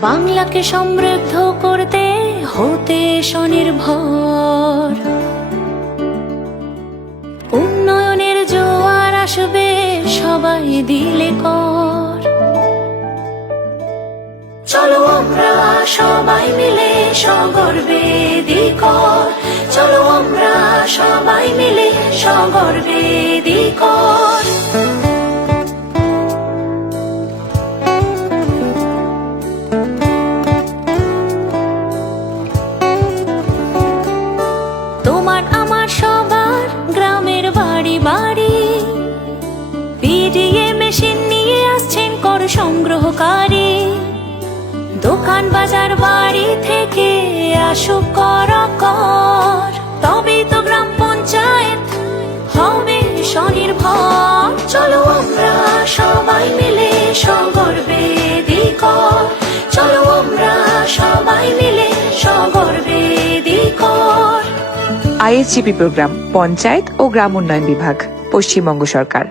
বাংলাকে সমৃদ্ধ করতে হতে স্বনির্ভর। উন্নয়নের জোয়ার আসবে, সবাই দিলে কর। চলো আমরা সবাই মিলে সগর্বে দিকর চলো আমরা সবাই মিলে সগর্বে দিকর তোমার আমার সবার গ্রামের বাড়ি বাড়ি। পিডিএ মেশিন নিয়ে আসছেন কর সংগ্রহকারী। দোকান বাজার বাড়ি থেকে আসুক কর কর। তবে তো গ্রাম পঞ্চায়েত হবে স্বনির্ভর। আইএসজিপি প্রোগ্রাম পঞ্চায়েত ও গ্রাম উন্নয়ন বিভাগ পশ্চিমবঙ্গ সরকার।